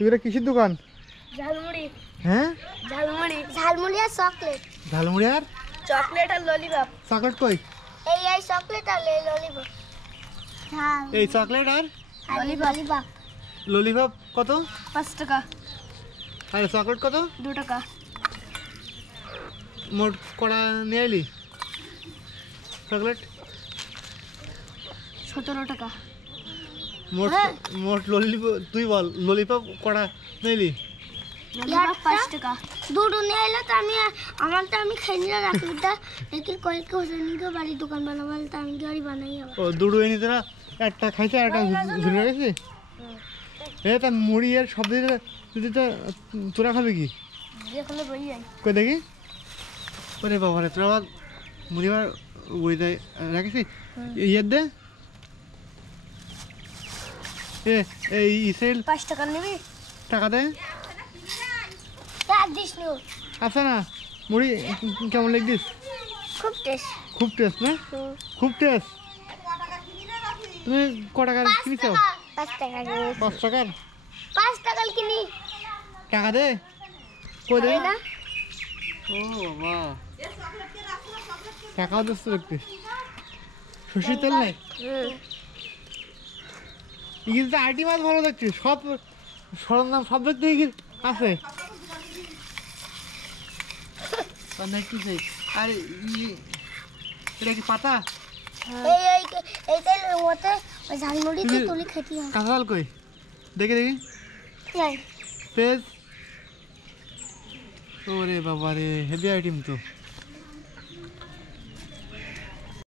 এগুলো কিসের দোকান? ঝালমুড়ি। হ্যাঁ ঝালমুড়ি আর চকলেট। ঝালমুড়ি আর চকলেট আর ললিপপ। চকলেট কই? এই চকলেট আর ললিপপ। এই চকলেট আর ললিপপ ললিপপ কত? 5 টাকা। আর চকলেট কত? 2 টাকা। মোট কড়া নিয়ে এলি চকলেট? 17 টাকা। মোট মোট ললিপপ তুই বল ললিপপ কড়া নিয়ে এলি? ললিপপ 5 টাকা। দুটো নিয়ে এলো তো আমি খেয়ে নিলাম রাখলিটা लेकिन कोई को नहीं বাড়ি দোকান বানাবো তো আমি গাড়ি বানাই আবার। ও দুটো এনে তোরা একটা খাইছে আর একটা ঝুলে গেছে। তা মুড়ি আর সব দিতে যদি তো তোরা খাবি কি? যেখানে রই যাই কই দেখি। ওরে বাবা রে তোরা আবার মুড়ি আর ওই দেয় রাখিস ইয়ের দে। এই ইসরায়েল 5 টাকা নিবি? টাকা দে। টাকা দিস নো। আচ্ছা না মুড়ি কেমন লাগছিস? খুব টেস্ট। খুব টেস্ট না? খুব টেস্ট। তুমি ক টাকার কিনিস? 5 টাকা। 5 টাকার? 5 টাকা কিনি। টাকা দে। কই দে? না ও বাবা টাকাও দিচ্ছ দেখতে। সর্ষের তেল নাই? কিন্তু আইটি মাছ ভালো দেখছি, সব সরঞ্জাম সব দেখতে আছে। আর এটা কি পাতা? এই তেলের মধ্যে ওই ঝালমুড়ি দিয়ে তুলি খেতে হয়। কাঁচা জাল কই? দেখি দেখি এই পেজ। ওরে বাবা রে হেভি আইটেম তো।